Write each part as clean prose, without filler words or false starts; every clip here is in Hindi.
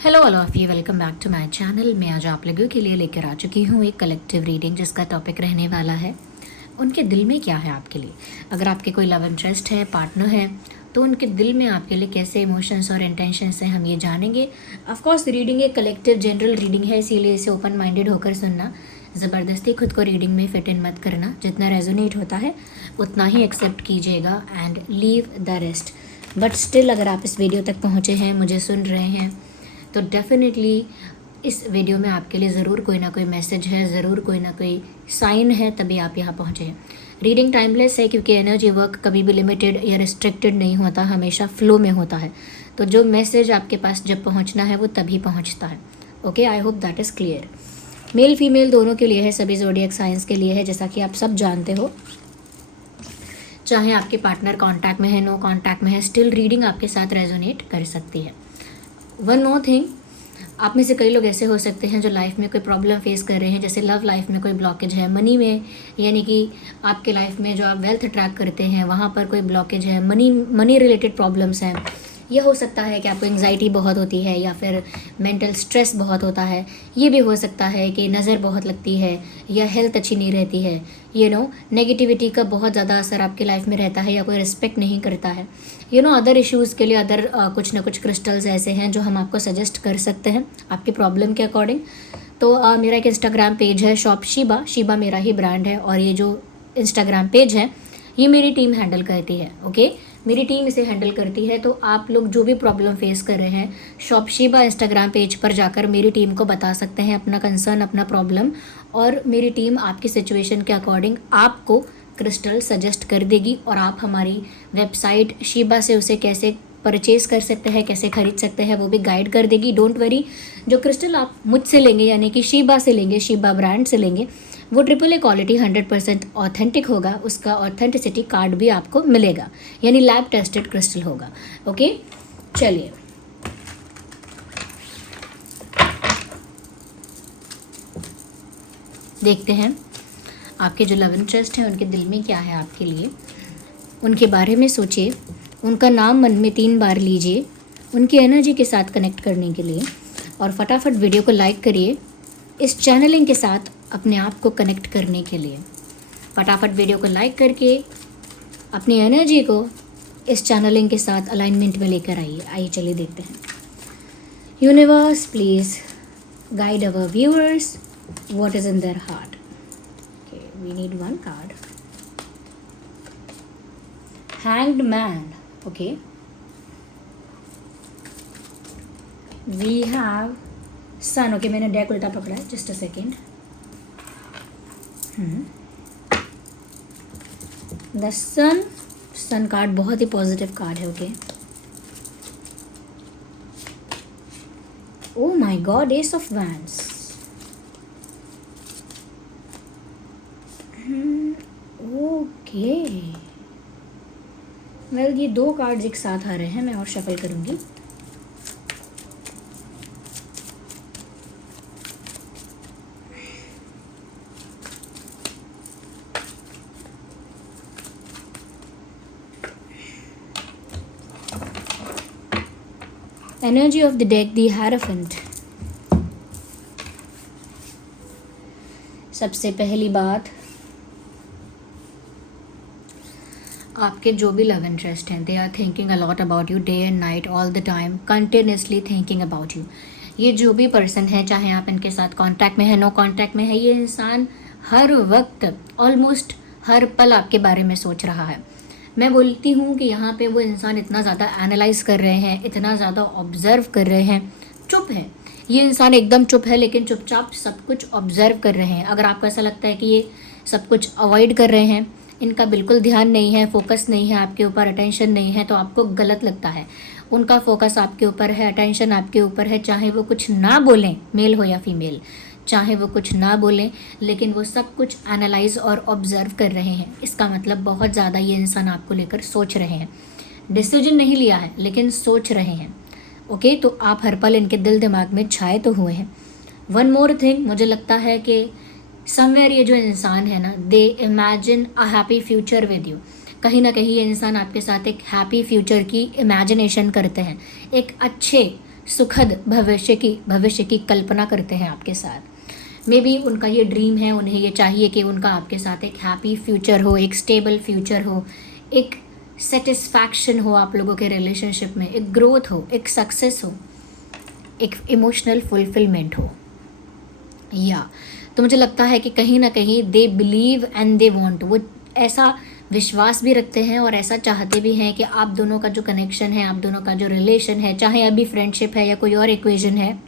Hello all of you, welcome back to my channel. मैं आज आप लोगों के लिए लेकर आ चुकी हूँ एक कलेक्टिव रीडिंग जिसका टॉपिक रहने वाला है उनके दिल में क्या है आपके लिए। अगर आपके कोई लव इंटरेस्ट है, पार्टनर है, तो उनके दिल में आपके लिए कैसे इमोशंस और इंटेंशंस हैं हम ये जानेंगे। ऑफ कोर्स रीडिंग एक कलेक्टिव जनरल रीडिंग है, इसीलिए इसे ओपन माइंडेड होकर सुनना। ज़बरदस्ती खुद को रीडिंग में फिट इन मत करना। जितना रेजोनेट होता है उतना ही एक्सेप्ट कीजिएगा and leave the rest. But still अगर आप इस वीडियो तक पहुँचे हैं, मुझे सुन रहे हैं, तो डेफिनेटली इस वीडियो में आपके लिए ज़रूर कोई ना कोई मैसेज है, ज़रूर कोई ना कोई साइन है, तभी आप यहाँ पहुँचे हैं। रीडिंग टाइमलेस है क्योंकि एनर्जी वर्क कभी भी लिमिटेड या रिस्ट्रिक्टेड नहीं होता, हमेशा फ्लो में होता है। तो जो मैसेज आपके पास जब पहुँचना है वो तभी पहुँचता है। Okay, I hope that is clear. Male female दोनों के लिए है, सभी ज़ोडिएक साइंस के लिए है, जैसा कि आप सब जानते हो। चाहे आपके पार्टनर कांटेक्ट में है, नो कांटेक्ट में है, स्टिल रीडिंग आपके साथ रेजोनेट कर सकती है। वन मोर थिंग, आप में से कई लोग ऐसे हो सकते हैं जो लाइफ में कोई प्रॉब्लम फेस कर रहे हैं, जैसे लव लाइफ में कोई ब्लॉकेज है, मनी में, यानी कि आपके लाइफ में जो आप वेल्थ अट्रैक्ट करते हैं वहाँ पर कोई ब्लॉकेज है, मनी रिलेटेड प्रॉब्लम्स हैं। यह हो सकता है कि आपको एंग्जाइटी बहुत होती है या फिर मेंटल स्ट्रेस बहुत होता है। ये भी हो सकता है कि नज़र बहुत लगती है या हेल्थ अच्छी नहीं रहती है। नेगेटिविटी का बहुत ज़्यादा असर आपके लाइफ में रहता है या कोई रिस्पेक्ट नहीं करता है। अदर इश्यूज़ के लिए अदर कुछ ना कुछ क्रिस्टल्स ऐसे हैं जो हम आपको सजेस्ट कर सकते हैं आपकी प्रॉब्लम के अकॉर्डिंग। तो मेरा एक इंस्टाग्राम पेज है शॉप शीबा, शीबा मेरा ही ब्रांड है, और ये जो इंस्टाग्राम पेज है ये मेरी टीम हैंडल करती है। ओके, मेरी टीम इसे हैंडल करती है। तो आप लोग जो भी प्रॉब्लम फेस कर रहे हैं, शॉप शीबा इंस्टाग्राम पेज पर जाकर मेरी टीम को बता सकते हैं अपना कंसर्न, अपना प्रॉब्लम, और मेरी टीम आपकी सिचुएशन के अकॉर्डिंग आपको क्रिस्टल सजेस्ट कर देगी। और आप हमारी वेबसाइट शीबा से उसे कैसे परचेज़ कर सकते हैं, कैसे खरीद सकते हैं, वो भी गाइड कर देगी। डोंट वरी, जो क्रिस्टल आप मुझसे लेंगे यानी कि शीबा से लेंगे, शीबा ब्रांड से लेंगे, वो AAA क्वालिटी 100% ऑथेंटिक होगा। उसका ऑथेंटिसिटी कार्ड भी आपको मिलेगा, यानी लैब टेस्टेड क्रिस्टल होगा। ओके, चलिए देखते हैं आपके जो लव इंटरेस्ट हैं उनके दिल में क्या है आपके लिए। उनके बारे में सोचिए, उनका नाम मन में 3 बार लीजिए उनकी एनर्जी के साथ कनेक्ट करने के लिए, और फटाफट वीडियो को लाइक करिए इस चैनलिंग के साथ अपने आप को कनेक्ट करने के लिए। फटाफट वीडियो को लाइक करके अपनी एनर्जी को इस चैनलिंग के साथ अलाइनमेंट में लेकर आइए। आइए चलिए देखते हैं। Universe please guide our viewers, what is in their heart. Okay, we need one card, hanged man. Okay, we have sun. Okay, मैंने डेक उल्टा पकड़ा है, just a second. The sun, sun card बहुत ही पॉजिटिव कार्ड है। Okay, oh my god, ace of wands. Okay, well ये 2 कार्ड्स एक साथ आ रहे हैं, मैं और शफल करूंगी। Energy of the deck, the hierophant. सबसे पहली बात, आपके जो भी लव इंटरेस्ट हैं, they are thinking a lot about you day and night, all the time, continuously thinking about you. ये जो भी पर्सन है, चाहे आप इनके साथ कांटेक्ट में है, नो कांटेक्ट में है, ये इंसान हर वक्त, ऑलमोस्ट हर पल आपके बारे में सोच रहा है। मैं बोलती हूँ कि यहाँ पे वो इंसान इतना ज़्यादा एनालाइज कर रहे हैं, इतना ज़्यादा ऑब्ज़र्व कर रहे हैं, चुप है ये इंसान, एकदम चुप है, लेकिन चुपचाप सब कुछ ऑब्ज़र्व कर रहे हैं। अगर आपको ऐसा लगता है कि ये सब कुछ अवॉइड कर रहे हैं, इनका बिल्कुल ध्यान नहीं है, फोकस नहीं है आपके ऊपर, अटेंशन नहीं है, तो आपको गलत लगता है। उनका फोकस आपके ऊपर है, अटेंशन आपके ऊपर है, चाहे वो कुछ ना बोलें, मेल हो या फीमेल, चाहे वो कुछ ना बोलें, लेकिन वो सब कुछ एनालाइज और ऑब्ज़र्व कर रहे हैं। इसका मतलब बहुत ज़्यादा ये इंसान आपको लेकर सोच रहे हैं। डिसीजन नहीं लिया है लेकिन सोच रहे हैं। ओके, तो आप हर पल इनके दिल दिमाग में छाए तो हुए हैं। वन मोर थिंग, मुझे लगता है कि समवेयर ये जो इंसान है ना, they imagine a happy future with you. कहीं ना कहीं ये इंसान आपके साथ एक हैप्पी फ्यूचर की इमेजिनेशन करते हैं, एक अच्छे सुखद भविष्य की कल्पना करते हैं आपके साथ। मे बी उनका ये ड्रीम है, उन्हें ये चाहिए कि उनका आपके साथ एक हैप्पी फ्यूचर हो, एक स्टेबल फ्यूचर हो, एक सेटिस्फैक्शन हो आप लोगों के रिलेशनशिप में, एक ग्रोथ हो, एक सक्सेस हो, एक इमोशनल फुलफिलमेंट हो। या तो मुझे लगता है कि कहीं ना कहीं they believe and they want, वो ऐसा विश्वास भी रखते हैं और ऐसा चाहते भी हैं कि आप दोनों का जो कनेक्शन है, आप दोनों का जो रिलेशन है, चाहे अभी फ्रेंडशिप है या कोई और इक्वेशन है,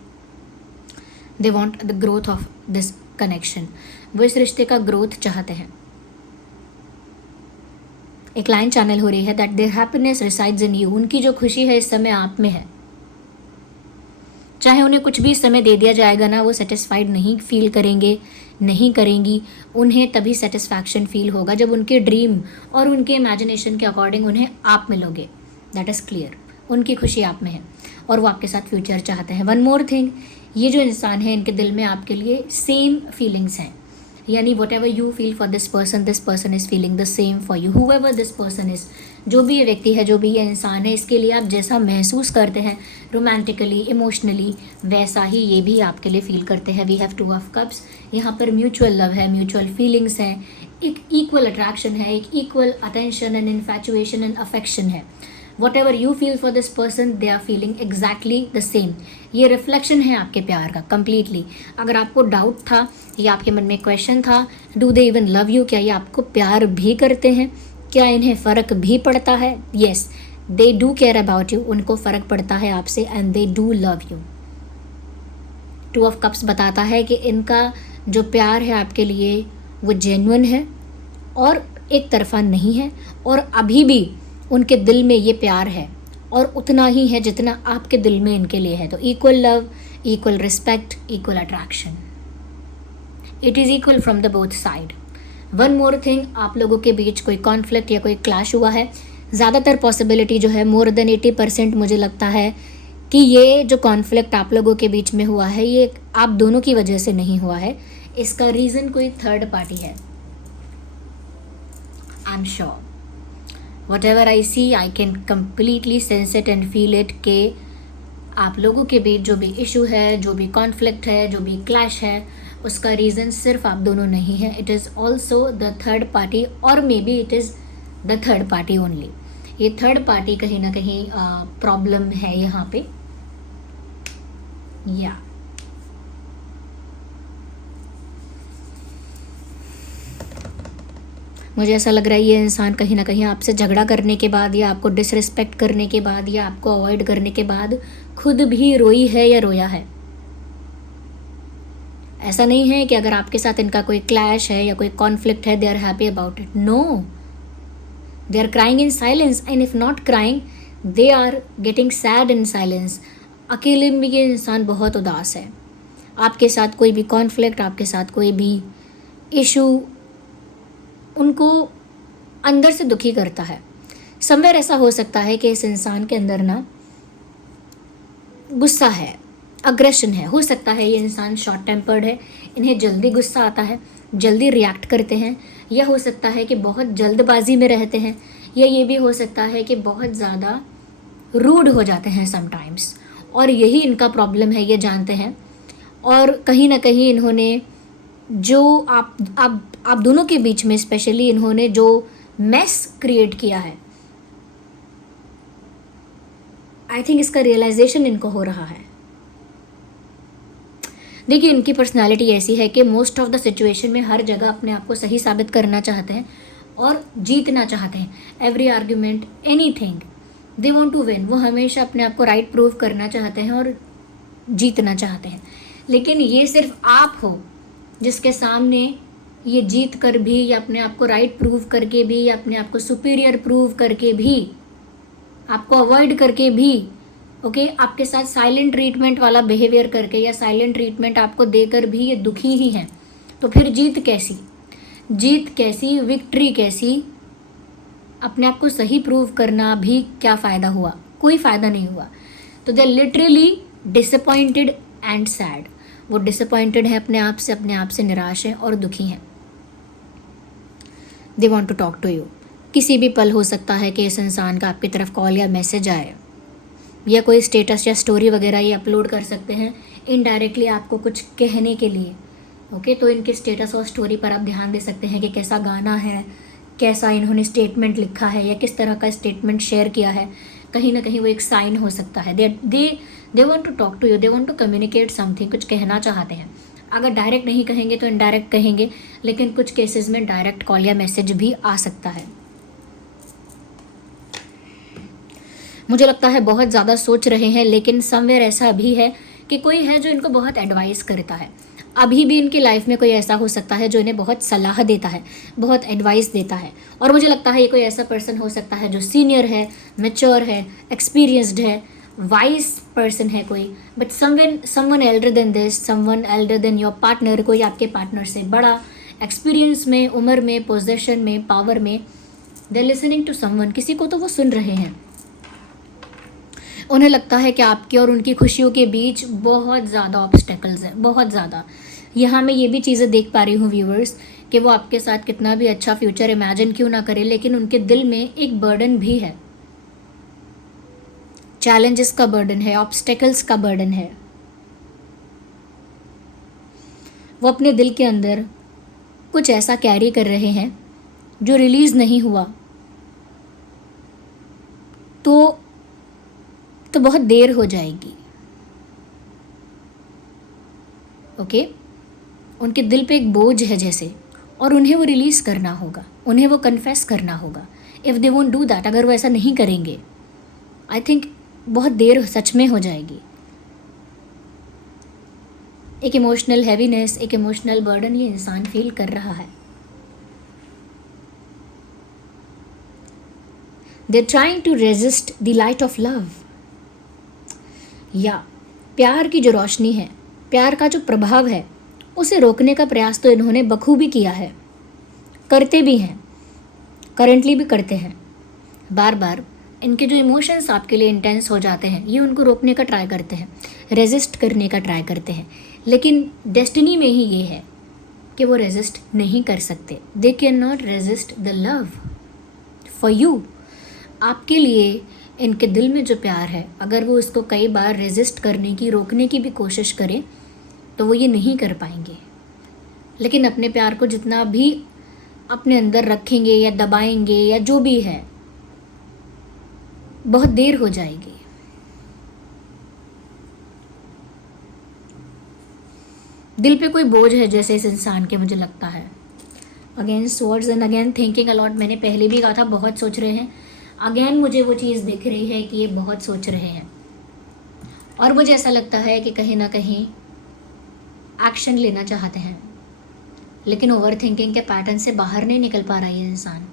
they want the growth of this connection. वो इस रिश्ते का ग्रोथ चाहते हैं। एक लाइन चैनल हो रही है that their happiness resides in you, उनकी जो खुशी है इस समय आप में है। चाहे उन्हें कुछ भी समय दे दिया जाएगा ना, वो सेटिस्फाइड नहीं फील करेंगे, नहीं करेंगी। उन्हें तभी सेटिस्फैक्शन फील होगा जब उनके ड्रीम और उनके इमेजिनेशन के अकॉर्डिंग उन्हें आप मिलोगे। दैट इज़ क्लियर, उनकी खुशी आप में है और वो आपके साथ फ्यूचर चाहते हैं। वन मोर थिंग, ये जो इंसान है इनके दिल में आपके लिए सेम फीलिंग्स हैं, यानी whatever you feel for this person is feeling the same for you, whoever this person is. जो भी ये व्यक्ति है, जो भी ये इंसान है, इसके लिए आप जैसा महसूस करते हैं रोमांटिकली, इमोशनली, वैसा ही ये भी आपके लिए फील करते हैं। वी हैव 2 ऑफ कप्स, यहाँ पर म्यूचुअल लव है, म्यूचुअल फीलिंग्स हैं, एक इक्वल अट्रैक्शन है, एक equal attention and infatuation and affection है। Whatever you feel for this person, they are feeling exactly the same. ये रिफ्लेक्शन है आपके प्यार का कम्प्लीटली। अगर आपको डाउट था या आपके मन में क्वेश्चन था, do they even love you, क्या ये आपको प्यार भी करते हैं, क्या इन्हें फ़र्क भी पड़ता है? Yes, they do care about you, उनको फ़र्क पड़ता है आपसे and they do love you. 2 of cups बताता है कि इनका जो प्यार है आपके लिए वो जेन्युइन है और एक तरफा नहीं है, और अभी भी उनके दिल में ये प्यार है और उतना ही है जितना आपके दिल में इनके लिए है। तो equal love, equal respect, equal attraction, it is equal from the both side. One more thing, आप लोगों के बीच कोई कॉन्फ्लिक्ट या कोई क्लैश हुआ है। ज़्यादातर पॉसिबिलिटी जो है, मोर देन 80% मुझे लगता है कि ये जो कॉन्फ्लिक्ट आप लोगों के बीच में हुआ है ये आप दोनों की वजह से नहीं हुआ है। इसका रीज़न कोई थर्ड पार्टी है। I am sure, whatever I see, I can completely sense it and feel it के आप लोगों के बीच जो भी इशू है, जो भी कॉन्फ्लिक्ट है, जो भी क्लैश है, उसका रीज़न सिर्फ आप दोनों नहीं है। It is also the third party, और maybe it is the third party only. ये थर्ड पार्टी कहीं ना कहीं प्रॉब्लम है यहाँ पे। या मुझे ऐसा लग रहा है ये इंसान कहीं ना कहीं आपसे झगड़ा करने के बाद या आपको डिसरिस्पेक्ट करने के बाद या आपको अवॉइड करने के बाद खुद भी रोई है या रोया है। ऐसा नहीं है कि अगर आपके साथ इनका कोई क्लैश है या कोई कॉन्फ्लिक्ट है, they are happy about it. No, they are crying in silence, and if not crying they are getting sad in silence. अकेले में ये इंसान बहुत उदास है। आपके साथ कोई भी कॉन्फ्लिक्ट, आपके साथ कोई भी इशू उनको अंदर से दुखी करता है। समवेयर ऐसा हो सकता है कि इस इंसान के अंदर ना गुस्सा है, अग्रेशन है। हो सकता है ये इंसान शॉर्ट टेम्पर्ड है, इन्हें जल्दी गुस्सा आता है, जल्दी रिएक्ट करते हैं, या हो सकता है कि बहुत जल्दबाजी में रहते हैं, या ये भी हो सकता है कि बहुत ज़्यादा रूड हो जाते हैं समटाइम्स, और यही इनका प्रॉब्लम है, ये जानते हैं। और कहीं ना कहीं इन्होंने जो आप दोनों के बीच में स्पेशली इन्होंने जो मेस क्रिएट किया है, आई थिंक इसका रियलाइजेशन इनको हो रहा है। देखिए, इनकी पर्सनालिटी ऐसी है कि मोस्ट ऑफ द सिचुएशन में हर जगह अपने आप को सही साबित करना चाहते हैं और जीतना चाहते हैं। Every argument, anything, they want to win. वो हमेशा अपने आप को राइट प्रूव करना चाहते हैं और जीतना चाहते हैं। लेकिन ये सिर्फ आप हो जिसके सामने ये जीत कर भी, या अपने आप को राइट प्रूव करके भी, या अपने आप को सुपीरियर प्रूव करके भी, आपको अवॉइड करके भी, ओके, आपके साथ साइलेंट ट्रीटमेंट वाला बिहेवियर करके या साइलेंट ट्रीटमेंट आपको देकर भी ये दुखी ही हैं। तो फिर जीत कैसी, विक्ट्री कैसी? अपने आप को सही प्रूव करना भी क्या फ़ायदा हुआ? कोई फ़ायदा नहीं हुआ। तो they literally disappointed and sad. वो डिसअपॉइंटेड है अपने आप से निराश है और दुखी हैं। They want to talk to you. किसी भी पल हो सकता है कि इस इंसान का आपकी तरफ कॉल या मैसेज आए। या कोई स्टेटस या स्टोरी वगैरह ये अपलोड कर सकते हैं इनडायरेक्टली आपको कुछ कहने के लिए। ओके, तो इनके स्टेटस और स्टोरी पर आप ध्यान दे सकते हैं कि कैसा गाना है, कैसा इन्होंने स्टेटमेंट लिखा है या किस तरह का स्टेटमेंट शेयर किया है। कहीं ना कहीं वो एक साइन हो सकता है। They want to talk to you, they want to communicate something, कुछ कहना चाहते हैं। अगर डायरेक्ट नहीं कहेंगे तो इनडायरेक्ट कहेंगे, लेकिन कुछ केसेस में डायरेक्ट कॉल या मैसेज भी आ सकता है। मुझे लगता है बहुत ज़्यादा सोच रहे हैं, लेकिन समवेयर ऐसा भी है कि कोई है जो इनको बहुत एडवाइस करता है। अभी भी इनकी लाइफ में कोई ऐसा हो सकता है जो इन्हें बहुत सलाह देता है, बहुत एडवाइस देता है। और मुझे लगता है ये कोई ऐसा पर्सन हो सकता है जो सीनियर है, मैच्योर है, एक्सपीरियंस्ड है, वाइज पर्सन है कोई, but someone elder than this, someone elder than your partner, कोई आपके पार्टनर से बड़ा, एक्सपीरियंस में, उम्र में, पोजीशन में, पावर में। दे लिसनिंग टू समवन, किसी को तो वो सुन रहे हैं। उन्हें लगता है कि आपकी और उनकी खुशियों के बीच बहुत ज़्यादा ऑब्स्टेकल्स हैं, बहुत ज़्यादा। यहाँ मैं ये भी चीज़ें देख पा रही हूँ व्यूवर्स कि वो आपके साथ कितना भी अच्छा फ्यूचर इमेजिन क्यों ना करें, लेकिन उनके दिल में एक बर्डन भी है, चैलेंजेस का बर्डन है, ऑब्स्टेकल्स का बर्डन है। वो अपने दिल के अंदर कुछ ऐसा कैरी कर रहे हैं जो रिलीज़ नहीं हुआ, तो बहुत देर हो जाएगी। ओके, उनके दिल पे एक बोझ है जैसे, और उन्हें वो रिलीज़ करना होगा, उन्हें वो कन्फेस करना होगा। If they won't do that, अगर वो ऐसा नहीं करेंगे, आई थिंक बहुत देर सच में हो जाएगी। एक इमोशनल हैवीनेस, एक इमोशनल बर्डन ये इंसान फील कर रहा है। They are trying to resist the light of love, या प्यार की जो रोशनी है, प्यार का जो प्रभाव है, उसे रोकने का प्रयास तो इन्होंने बखूबी किया है, करते भी हैं, करंटली भी करते हैं। बार बार इनके जो इमोशंस आपके लिए इंटेंस हो जाते हैं, ये उनको रोकने का ट्राई करते हैं, रेजिस्ट करने का ट्राई करते हैं, लेकिन डेस्टिनी में ही ये है कि वो रेजिस्ट नहीं कर सकते। They can not resist the love for you. आपके लिए इनके दिल में जो प्यार है, अगर वो इसको कई बार रेजिस्ट करने की, रोकने की भी कोशिश करें, तो वो ये नहीं कर पाएंगे। लेकिन अपने प्यार को जितना भी अपने अंदर रखेंगे या दबाएंगे या जो भी है, बहुत देर हो जाएगी। दिल पे कोई बोझ है जैसे इस इंसान के, मुझे लगता है। Again swords and again thinking a lot, मैंने पहले भी कहा था बहुत सोच रहे हैं। अगेन मुझे वो चीज़ दिख रही है कि ये बहुत सोच रहे हैं, और मुझे ऐसा लगता है कि कहीं ना कहीं एक्शन लेना चाहते हैं, लेकिन ओवर थिंकिंग के पैटर्न से बाहर नहीं निकल पा रहा है ये इंसान।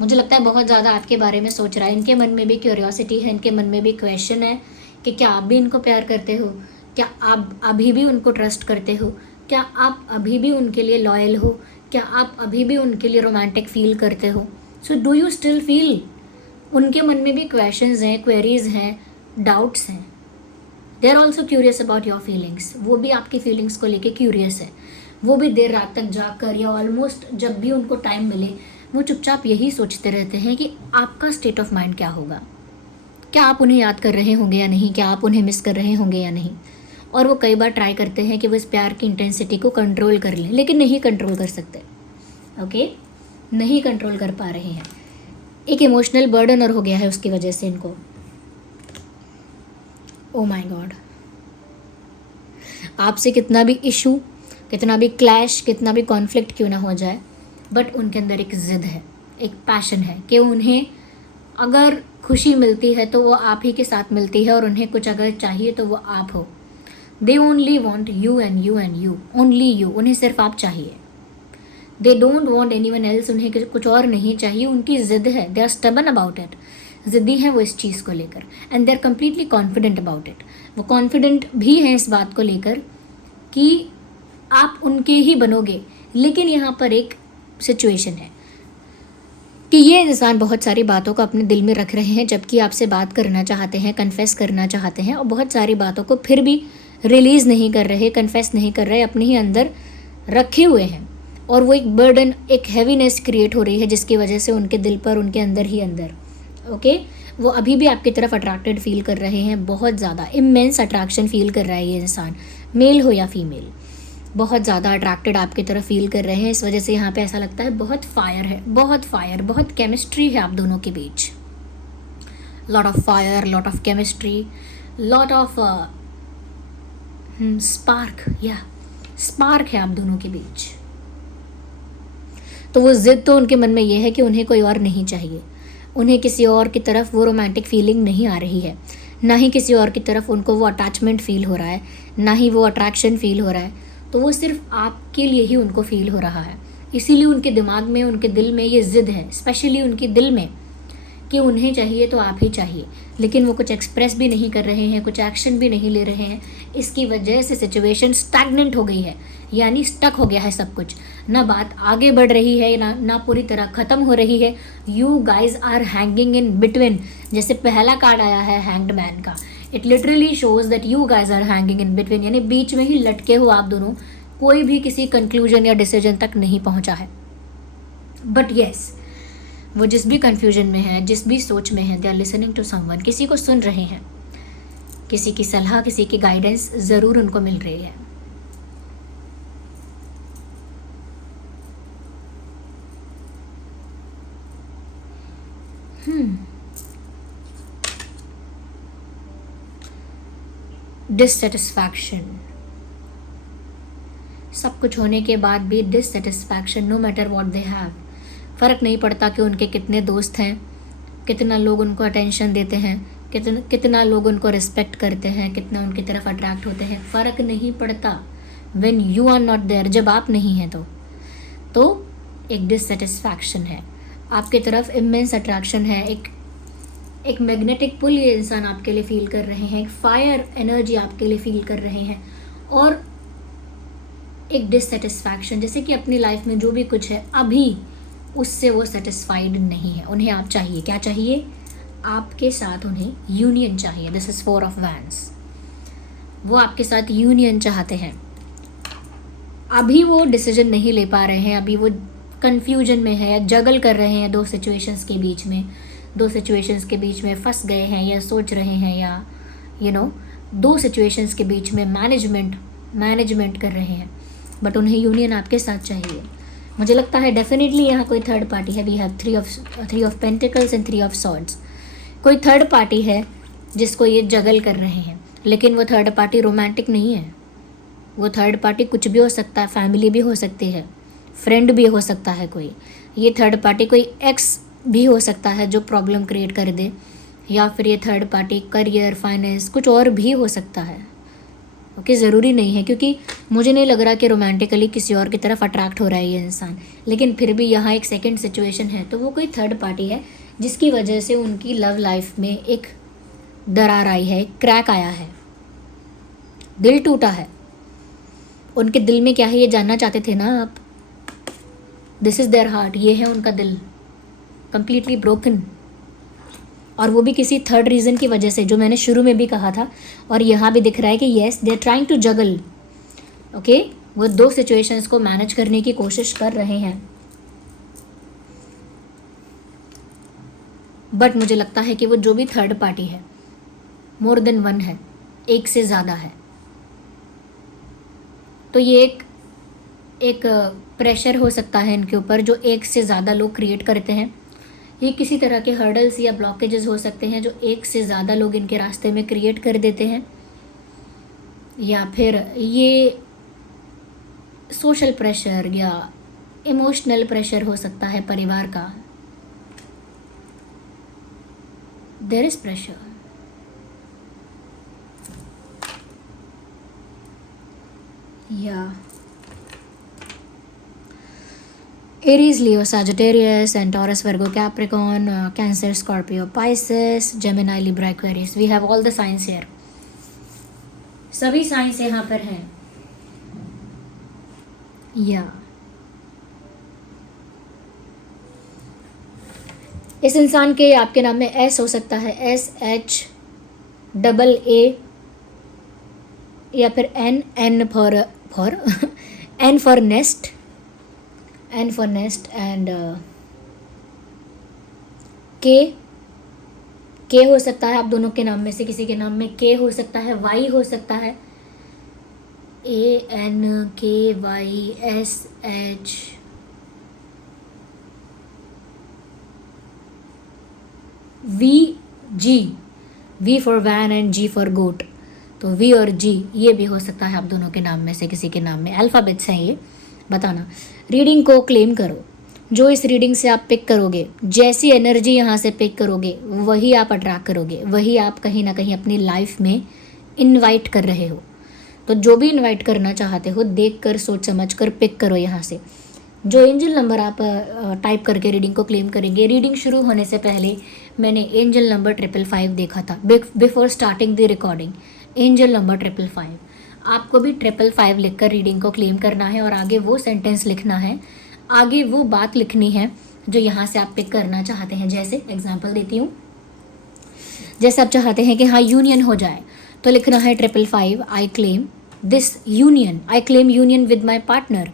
मुझे लगता है बहुत ज़्यादा आपके बारे में सोच रहा है। इनके मन में भी क्यूरियोसिटी है, इनके मन में भी क्वेश्चन है कि क्या आप भी इनको प्यार करते हो, क्या आप अभी भी उनको ट्रस्ट करते हो, क्या आप अभी भी उनके लिए लॉयल हो, क्या आप अभी भी उनके लिए रोमांटिक फील करते हो। So do you still feel. उनके मन में भी क्वेश्चंस हैं, क्वेरीज हैं, डाउट्स हैं। They are also curious about your feelings. वो भी आपकी फीलिंग्स को लेके क्यूरियस है। वो भी देर रात तक जाग कर या ऑलमोस्ट जब भी उनको टाइम मिले, वो चुपचाप यही सोचते रहते हैं कि आपका स्टेट ऑफ माइंड क्या होगा, क्या आप उन्हें याद कर रहे होंगे या नहीं, क्या आप उन्हें मिस कर रहे होंगे या नहीं। और वो कई बार ट्राई करते हैं कि वो इस प्यार की इंटेंसिटी को कंट्रोल कर लें, लेकिन नहीं कंट्रोल कर सकते। ओके, नहीं कंट्रोल कर पा रहे हैं। एक इमोशनल बर्डन और हो गया है उसकी वजह से इनको। ओ माय गॉड, आपसे कितना भी इशू, कितना भी क्लैश, कितना भी कॉन्फ्लिक्ट क्यों ना हो जाए, बट उनके अंदर एक ज़िद है, एक पैशन है कि उन्हें अगर खुशी मिलती है तो वो आप ही के साथ मिलती है, और उन्हें कुछ अगर चाहिए तो वो आप हो। They only want you and you and you, only you. उन्हें सिर्फ आप चाहिए। They don't want anyone else. उन्हें कुछ और नहीं चाहिए। उनकी ज़िद है, they are stubborn about it. ज़िद्दी हैं वो इस चीज़ को लेकर, and they are completely confident about it. वो कॉन्फिडेंट भी हैं इस बात को लेकर कि आप उनके ही बनोगे। लेकिन यहाँ पर एक सिचुएशन है कि ये इंसान बहुत सारी बातों को अपने दिल में रख रहे हैं, जबकि आपसे बात करना चाहते हैं, कन्फेस करना चाहते हैं, और बहुत सारी बातों को फिर भी रिलीज़ नहीं कर रहे, कन्फेस नहीं कर रहे, अपने ही अंदर रखे हुए हैं। और वो एक बर्डन, एक हैवीनेस क्रिएट हो रही है, जिसकी वजह से उनके दिल पर, उनके अंदर ही अंदर, ओके, वो अभी भी आपकी तरफ अट्रैक्टेड फील कर रहे हैं, बहुत ज़्यादा इमेंस अट्रैक्शन फील कर रहा है ये इंसान, मेल हो या फीमेल, बहुत ज़्यादा अट्रैक्टेड आपकी तरफ फील कर रहे हैं। इस वजह से यहाँ पे ऐसा लगता है बहुत फायर है, बहुत फायर, बहुत केमिस्ट्री है आप दोनों के बीच, lot of fire, lot of chemistry, lot of spark, या स्पार्क है आप दोनों के बीच। तो वो ज़िद तो उनके मन में ये है कि उन्हें कोई और नहीं चाहिए, उन्हें किसी और की तरफ वो रोमांटिक फीलिंग नहीं आ रही है, ना ही किसी और की तरफ उनको वो अटैचमेंट फील हो रहा है, ना ही वो अट्रैक्शन फील हो रहा है। तो वो सिर्फ आपके लिए ही उनको फील हो रहा है, इसीलिए उनके दिमाग में, उनके दिल में ये ज़िद है, स्पेशली उनके दिल में, कि उन्हें चाहिए तो आप ही चाहिए। लेकिन वो कुछ एक्सप्रेस भी नहीं कर रहे हैं, कुछ एक्शन भी नहीं ले रहे हैं। इसकी वजह से सिचुएशन स्टैग्नेंट हो गई है, यानी स्टक हो गया है सब कुछ, ना बात आगे बढ़ रही है, ना पूरी तरह ख़त्म हो रही है। You guys are hanging in between, जैसे पहला कार्ड आया है हैंग्ड मैन का, it literally shows that you guys are hanging in between, यानी बीच में ही लटके हो आप दोनों, कोई भी किसी कंक्लूजन या डिसीजन तक नहीं पहुंचा है। बट येस, वो जिस भी कंफ्यूजन में है, जिस भी सोच में है, they are listening to someone, किसी को सुन रहे हैं, किसी की सलाह, किसी की गाइडेंस ज़रूर उनको मिल रही है। डिससेटिस्फैक्शन, सब कुछ होने के बाद भी dissatisfaction, no matter what they have. फ़र्क नहीं पड़ता कि उनके कितने दोस्त हैं, कितना लोग उनको अटेंशन देते हैं, कितना लोग उनको रिस्पेक्ट करते हैं, कितना उनकी तरफ अट्रैक्ट होते हैं, फ़र्क नहीं पड़ता when you are not there, जब आप नहीं हैं तो एक डिससेटिस्फैक्शन है आपकी तरफ, इमेंस अट्रैक्शन है, एक मैग्नेटिक पुल ये इंसान आपके लिए फील कर रहे हैं, एक फायर एनर्जी आपके लिए फील कर रहे हैं, और एक डिससेटिस्फैक्शन, जैसे कि अपनी लाइफ में जो भी कुछ है अभी उससे वो सेटिस्फाइड नहीं है। उन्हें आप चाहिए, क्या चाहिए? आपके साथ उन्हें यूनियन चाहिए। दिस इज़ 4 ऑफ वैंड्स, वो आपके साथ यूनियन चाहते हैं। अभी वो डिसीजन नहीं ले पा रहे हैं, अभी वो कन्फ्यूजन में है, या जगल कर रहे हैं दो सिचुएशंस के बीच में फंस गए हैं, या सोच रहे हैं, या दो सिचुएशंस के बीच में मैनेजमेंट कर रहे हैं। बट उन्हें यूनियन आपके साथ चाहिए। मुझे लगता है डेफिनेटली यहाँ कोई थर्ड पार्टी है। We have 3 of pentacles and 3 of swords. कोई थर्ड पार्टी है जिसको ये जगल कर रहे हैं, लेकिन वो थर्ड पार्टी रोमांटिक नहीं है। वो थर्ड पार्टी कुछ भी हो सकता है, फैमिली भी हो सकती है, फ्रेंड भी हो सकता है कोई। ये थर्ड पार्टी कोई एक्स भी हो सकता है जो प्रॉब्लम क्रिएट कर दे, या फिर ये थर्ड पार्टी करियर, फाइनेंस, कुछ और भी हो सकता है। ओके, ज़रूरी नहीं है, क्योंकि मुझे नहीं लग रहा कि रोमांटिकली किसी और की तरफ अट्रैक्ट हो रहा है ये इंसान। लेकिन फिर भी यहाँ एक सेकंड सिचुएशन है, तो वो कोई थर्ड पार्टी है जिसकी वजह से उनकी लव लाइफ में एक दरार आई है, क्रैक आया है, दिल टूटा है। उनके दिल में क्या है ये जानना चाहते थे ना आप। दिस इज़ देयर हार्ट, ये है उनका दिल, कंप्लीटली ब्रोकन, और वो भी किसी थर्ड रीज़न की वजह से, जो मैंने शुरू में भी कहा था, और यहाँ भी दिख रहा है कि yes they are trying to juggle. Okay, वो दो सिचुएशंस को मैनेज करने की कोशिश कर रहे हैं। बट मुझे लगता है कि वो जो भी थर्ड पार्टी है, मोर देन वन है, एक से ज़्यादा है। तो ये एक प्रेशर हो सकता है इनके ऊपर, जो एक से ज़्यादा लोग क्रिएट करते हैं। ये किसी तरह के हर्डल्स या ब्लॉकेजेस हो सकते हैं जो एक से ज़्यादा लोग इनके रास्ते में क्रिएट कर देते हैं, या फिर ये सोशल प्रेशर या इमोशनल प्रेशर हो सकता है परिवार का। देयर इज प्रेशर, या Aries, Leo, Sagittarius, and Taurus, Virgo, Capricorn, Cancer, Scorpio, Pisces, Gemini, Libra, Aquarius. We have all the signs here. सभी साइंस यहाँ पर हैं। या इस इंसान के आपके नाम में एस हो सकता है, SHAA, या फिर N for nest, and K, के हो सकता है आप दोनों के नाम में से किसी के नाम में के हो सकता है, वाई हो सकता है, ANKYSH, VG, V for van and G for goat. तो V और G ये भी हो सकता है आप दोनों के नाम में से किसी के नाम में। अल्फ़ाबेट्स हैं ये, बताना। रीडिंग को क्लेम करो। जो इस रीडिंग से आप पिक करोगे, जैसी एनर्जी यहाँ से पिक करोगे वही आप अट्रैक्ट करोगे, वही आप कहीं ना कहीं अपनी लाइफ में इनवाइट कर रहे हो। तो जो भी इनवाइट करना चाहते हो देख कर, सोच समझ कर पिक करो यहाँ से। जो एंजल नंबर आप टाइप करके रीडिंग को क्लेम करेंगे, रीडिंग शुरू होने से पहले मैंने एंजल नंबर 555 देखा था before starting the recording. Angel number 555, आपको भी 555 लिखकर रीडिंग को क्लेम करना है और आगे वो सेंटेंस लिखना है, आगे वो बात लिखनी है जो यहाँ से आप पिक करना चाहते हैं। जैसे एग्जाम्पल देती हूँ, जैसे आप चाहते हैं कि हाँ यूनियन हो जाए तो लिखना है 555, I claim this union, I claim union with my partner,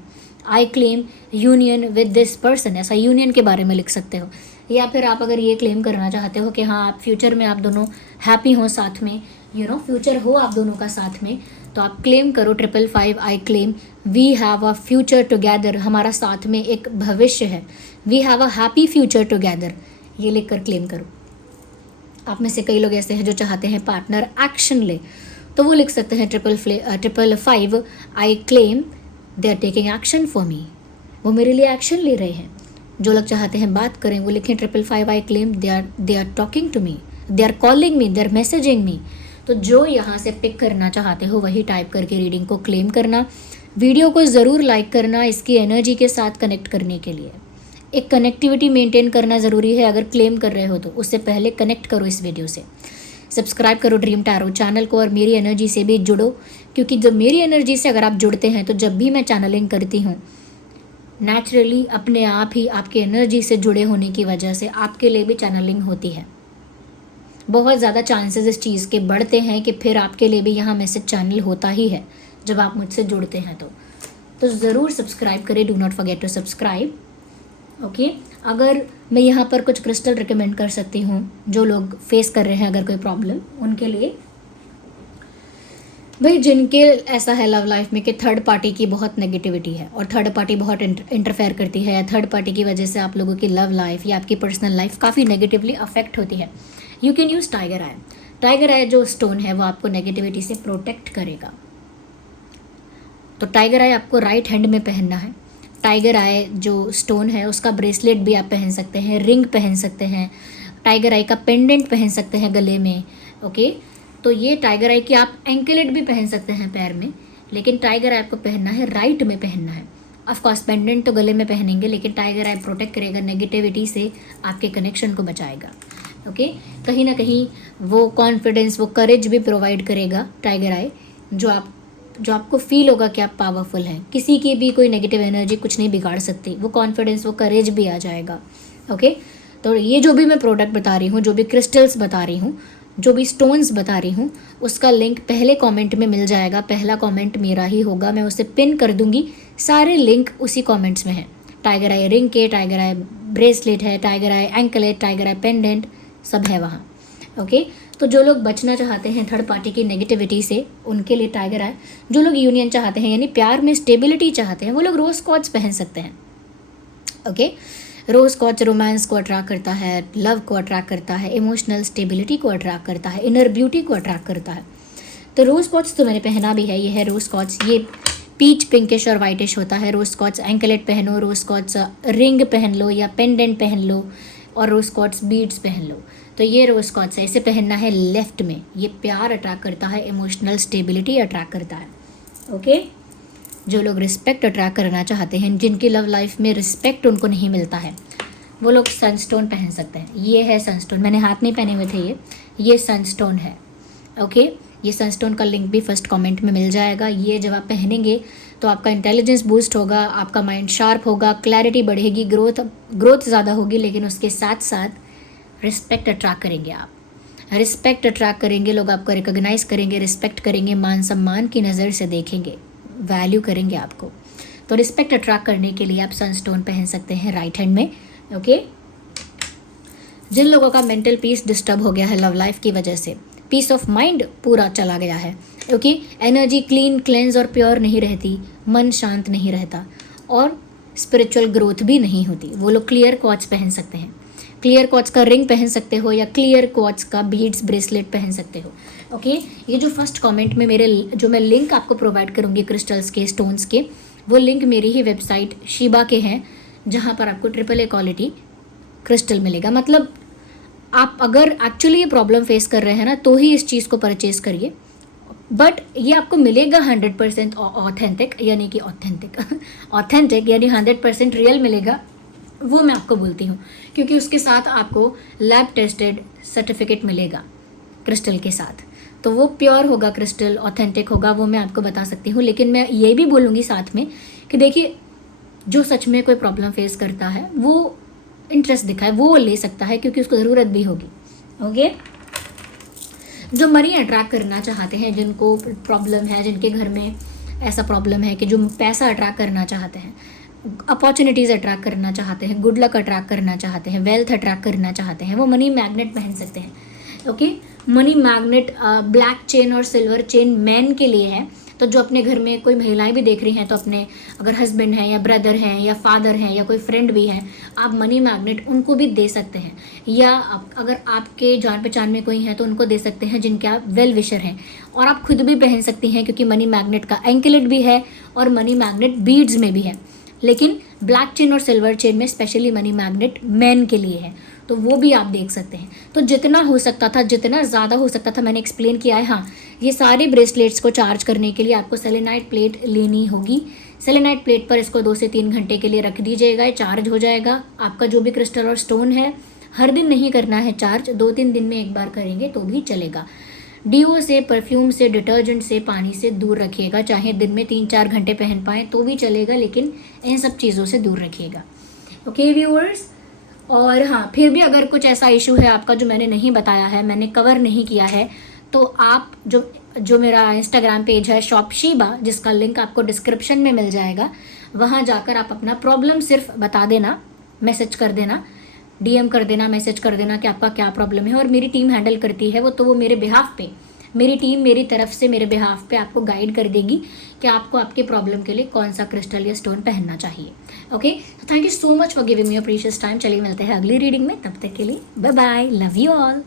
I claim union with this person. ऐसा यूनियन के बारे में लिख सकते हो। या फिर आप अगर ये क्लेम करना चाहते हो कि हाँ आप फ्यूचर में आप दोनों हैप्पी हो साथ में, फ्यूचर हो आप दोनों का साथ में, तो आप क्लेम करो 555, I claim we have a future together, हमारा साथ में एक भविष्य है, we have a happy future together, ये लिख कर क्लेम करो। आप में से कई लोग ऐसे हैं जो चाहते हैं पार्टनर एक्शन ले, तो वो लिख सकते हैं 555, I claim they are taking action for me, वो मेरे लिए एक्शन ले रहे हैं। जो लोग चाहते हैं बात करें वो लिखें 555, I claim they are talking to me, they are calling me, they are messaging me. तो जो यहाँ से पिक करना चाहते हो वही टाइप करके रीडिंग को क्लेम करना। वीडियो को ज़रूर लाइक करना इसकी एनर्जी के साथ कनेक्ट करने के लिए। एक कनेक्टिविटी मेंटेन करना ज़रूरी है। अगर क्लेम कर रहे हो तो उससे पहले कनेक्ट करो इस वीडियो से। सब्सक्राइब करो ड्रीम टैरो चैनल को और मेरी एनर्जी से भी जुड़ो, क्योंकि जब मेरी एनर्जी से अगर आप जुड़ते हैं तो जब भी मैं चैनलिंग करती हूँ नेचुरली अपने आप ही आपके एनर्जी से जुड़े होने की वजह से आपके लिए भी चैनलिंग होती है। बहुत ज़्यादा चांसेस इस चीज़ के बढ़ते हैं कि फिर आपके लिए भी यहाँ मैसेज चैनल होता ही है जब आप मुझसे जुड़ते हैं। तो ज़रूर सब्सक्राइब करें, do not forget to subscribe. Okay, अगर मैं यहाँ पर कुछ क्रिस्टल रिकमेंड कर सकती हूँ जो लोग फेस कर रहे हैं अगर कोई प्रॉब्लम, उनके लिए भाई जिनके ऐसा है लव लाइफ में कि थर्ड पार्टी की बहुत नेगेटिविटी है और थर्ड पार्टी बहुत इंटरफेयर करती है, या थर्ड पार्टी की वजह से आप लोगों की लव लाइफ या आपकी पर्सनल लाइफ काफ़ी नेगेटिवली अफेक्ट होती है, you can use tiger eye. Tiger eye जो स्टोन है वो आपको नेगेटिविटी से प्रोटेक्ट करेगा। तो टाइगर आई आपको राइट हैंड में पहनना है। टाइगर आई जो स्टोन है उसका ब्रेसलेट भी आप पहन सकते हैं, रिंग पहन सकते हैं, टाइगर आई का पेंडेंट पहन सकते हैं गले में। ओके, तो ये टाइगर आई की आप एंकलेट भी पहन सकते हैं पैर में, लेकिन टाइगर आई आपको पहनना है राइट में पहनना है। ऑफकोर्स पेंडेंट तो गले में पहनेंगे, लेकिन टाइगर आई प्रोटेक्ट करेगा, नेगेटिविटी से आपके कनेक्शन को बचाएगा। ओके, कहीं ना कहीं वो कॉन्फिडेंस, वो करेज भी प्रोवाइड करेगा टाइगर आई, जो आपको फील होगा कि आप पावरफुल हैं, किसी की भी कोई नेगेटिव एनर्जी कुछ नहीं बिगाड़ सकती। वो कॉन्फिडेंस, वो करेज भी आ जाएगा। ओके, तो ये जो भी मैं प्रोडक्ट बता रही हूँ, जो भी क्रिस्टल्स बता रही हूँ, जो भी स्टोन्स बता रही हूँ, उसका लिंक पहले कमेंट में मिल जाएगा। पहला कमेंट मेरा ही होगा, मैं उसे पिन कर दूंगी। सारे लिंक उसी कमेंट्स में है। टाइगर आई रिंग के, टाइगर आई ब्रेसलेट है, टाइगर आई एंकलेट, टाइगर आई पेंडेंट, सब है वहाँ। ओके, तो जो लोग बचना चाहते हैं थर्ड पार्टी की नेगेटिविटी से, उनके लिए टाइगर आई। जो लोग यूनियन चाहते हैं यानी प्यार में स्टेबिलिटी चाहते हैं, वो लोग रोज कॉच पहन सकते हैं। ओके, रोज कॉच रोमांस को अट्रैक्ट करता है, लव को अट्रैक्ट करता है, इमोशनल स्टेबिलिटी को अट्रैक्ट करता है, इनर ब्यूटी को अट्रैक्ट करता है। तो रोज कॉच तो मैंने पहना भी है, ये है रोज कॉच। ये पीच पिंकिश और वाइटिश होता है। रोज कॉच एंकलेट पहनो, रोज कॉच रिंग पहन लो या पेंडेंट पहन लो, और रोज कॉच बीड्स पहन लो। तो ये रोज कॉच है, इसे पहनना है लेफ्ट में। ये प्यार अट्रैक्ट करता है, इमोशनल स्टेबिलिटी अट्रैक्ट करता है। ओके, जो लोग रिस्पेक्ट अट्रैक्ट करना चाहते हैं, जिनकी लव लाइफ में रिस्पेक्ट उनको नहीं मिलता है, वो लोग सनस्टोन पहन सकते हैं। ये है सनस्टोन, मैंने हाथ नहीं पहने हुए थे, ये सनस्टोन है। ओके, ये सनस्टोन का लिंक भी फर्स्ट कमेंट में मिल जाएगा। ये जब आप पहनेंगे तो आपका इंटेलिजेंस बूस्ट होगा, आपका माइंड शार्प होगा, क्लैरिटी बढ़ेगी, ग्रोथ ज़्यादा होगी, लेकिन उसके साथ साथ रिस्पेक्ट अट्रैक्ट करेंगे आप। रिस्पेक्ट अट्रैक्ट करेंगे, लोग आपको रिकॉग्नाइज करेंगे, रिस्पेक्ट करेंगे, मान सम्मान की नज़र से देखेंगे, वैल्यू करेंगे आपको। तो रिस्पेक्ट अट्रैक्ट करने के लिए आप सनस्टोन पहन सकते हैं राइट हैंड में। ओके, जिन लोगों का मेंटल पीस डिस्टर्ब हो गया है लव लाइफ की वजह से, पीस ऑफ माइंड पूरा चला गया है, क्योंकि एनर्जी क्लीन, क्लेंज और प्योर नहीं रहती, मन शांत नहीं रहता और स्पिरिचुअल ग्रोथ भी नहीं होती, वो लोग क्लियर क्वार्ट्ज पहन सकते हैं। क्लियर क्वार्ट्ज का रिंग पहन सकते हो या क्लियर क्वार्ट्ज का बीड्स ब्रेसलेट पहन सकते हो। ओके, ये जो फर्स्ट कमेंट में मेरे जो मैं लिंक आपको प्रोवाइड करूँगी क्रिस्टल्स के, स्टोन्स के, वो लिंक मेरी ही वेबसाइट शीबा के हैं, जहाँ पर आपको AAA क्वालिटी क्रिस्टल मिलेगा। मतलब आप अगर एक्चुअली ये प्रॉब्लम फेस कर रहे हैं ना, तो ही इस चीज़ को परचेज करिए, बट ये आपको मिलेगा 100% ऑथेंटिक, यानी कि ऑथेंटिक यानी 100% रियल मिलेगा, वो मैं आपको बोलती हूँ, क्योंकि उसके साथ आपको लैब टेस्टेड सर्टिफिकेट मिलेगा क्रिस्टल के साथ, तो वो प्योर होगा, क्रिस्टल ऑथेंटिक होगा, वो मैं आपको बता सकती हूँ। लेकिन मैं ये भी बोलूँगी साथ में कि देखिए, जो सच में कोई प्रॉब्लम फेस करता है वो इंटरेस्ट दिखाए, वो ले सकता है, क्योंकि उसको ज़रूरत भी होगी। ओके, जो मनी अट्रैक्ट करना चाहते हैं, जिनको प्रॉब्लम है, जिनके घर में ऐसा प्रॉब्लम है कि जो पैसा अट्रैक्ट करना चाहते हैं, अपॉर्चुनिटीज़ अट्रैक्ट करना चाहते हैं, गुड लक अट्रैक्ट करना चाहते हैं, वेल्थ अट्रैक्ट करना चाहते हैं, वो मनी मैग्नेट पहन सकते हैं। Okay, money magnet black chain और सिल्वर चेन मैन के लिए है, तो जो अपने घर में कोई महिलाएं भी देख रही हैं, तो अपने अगर हस्बैंड हैं या ब्रदर हैं या फादर हैं या कोई फ्रेंड भी है, आप मनी मैग्नेट उनको भी दे सकते हैं, या अगर आपके जान पहचान में कोई है तो उनको दे सकते हैं, जिनके आप वेल विशर हैं, और आप खुद भी पहन सकती हैं, क्योंकि मनी मैग्नेट का एंकलेट भी है और मनी मैग्नेट बीड्स में भी है, लेकिन ब्लैक चेन और सिल्वर चेन में स्पेशली मनी मैग्नेट मैन के लिए है, तो वो भी आप देख सकते हैं। तो जितना हो सकता था, जितना ज़्यादा हो सकता था मैंने एक्सप्लेन किया है। हाँ, ये सारे ब्रेसलेट्स को चार्ज करने के लिए आपको सेलेनाइट प्लेट लेनी होगी। सेलेनाइट प्लेट पर इसको 2 से 3 घंटे के लिए रख दीजिएगा, चार्ज हो जाएगा। आपका जो भी क्रिस्टल और स्टोन है, हर दिन नहीं करना है चार्ज, 2-3 दिन में एक बार करेंगे तो भी चलेगा। डीओ से, परफ्यूम से, डिटर्जेंट से, पानी से दूर रखिएगा, चाहे दिन में 3-4 घंटे पहन पाएँ तो भी चलेगा, लेकिन इन सब चीज़ों से दूर रखिएगा। ओके व्यूअर्स, और हाँ, फिर भी अगर कुछ ऐसा इशू है आपका जो मैंने नहीं बताया है, मैंने कवर नहीं किया है, तो आप जो मेरा इंस्टाग्राम पेज है शॉप शीबा, जिसका लिंक आपको डिस्क्रिप्शन में मिल जाएगा, वहाँ जाकर आप अपना प्रॉब्लम सिर्फ बता देना, मैसेज कर देना, DM कर देना, मैसेज कर देना कि आपका क्या प्रॉब्लम है, और मेरी टीम हैंडल करती है वो मेरे बिहाफ पे, मेरी टीम मेरी तरफ से मेरे बिहाफ पे आपको गाइड कर देगी कि आपको आपके प्रॉब्लम के लिए कौन सा क्रिस्टल या स्टोन पहनना चाहिए। Okay, thank you so much for giving me your precious time. चलिए मिलते हैं अगली रीडिंग में, तब तक के लिए bye bye, love you all.